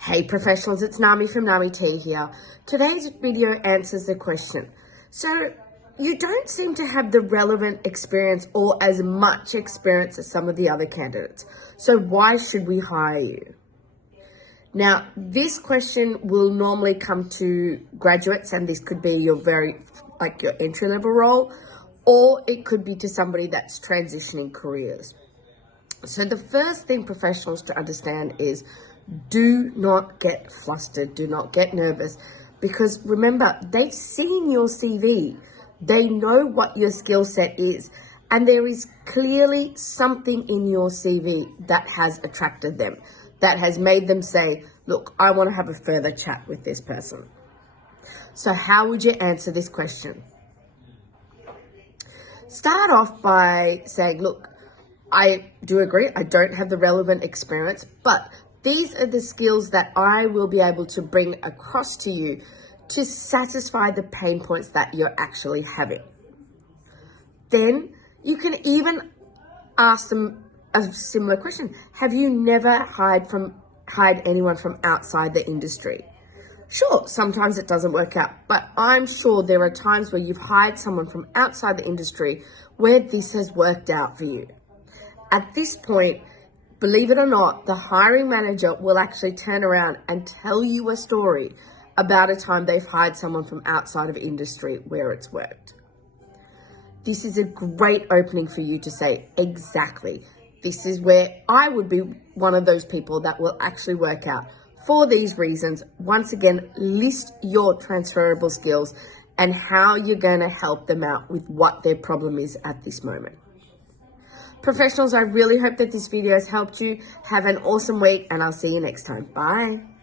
Hey professionals, it's Nami from Nami T here. Today's video answers the question. So, you don't seem to have the relevant experience or as much experience as some of the other candidates. So why should we hire you? Now, this question will normally come to graduates, and this could be your your entry-level role, or it could be to somebody that's transitioning careers. So the first thing professionals to understand is do not get flustered, do not get nervous, because remember, they've seen your CV, they know what your skill set is, and there is clearly something in your CV that has attracted them, that has made them say, look, I want to have a further chat with this person. So how would you answer this question? Start off by saying, look, I do agree, I don't have the relevant experience, but these are the skills that I will be able to bring across to you to satisfy the pain points that you're actually having. Then you can even ask them a similar question. Have you never hired anyone from outside the industry? Sure, sometimes it doesn't work out, but I'm sure there are times where you've hired someone from outside the industry where this has worked out for you. At this point, believe it or not, the hiring manager will actually turn around and tell you a story about a time they've hired someone from outside of industry where it's worked. This is a great opening for you to say, exactly, this is where I would be one of those people that will actually work out. For these reasons, once again, list your transferable skills and how you're going to help them out with what their problem is at this moment. Professionals, I really hope that this video has helped you. Have an awesome week, and I'll see you next time. Bye.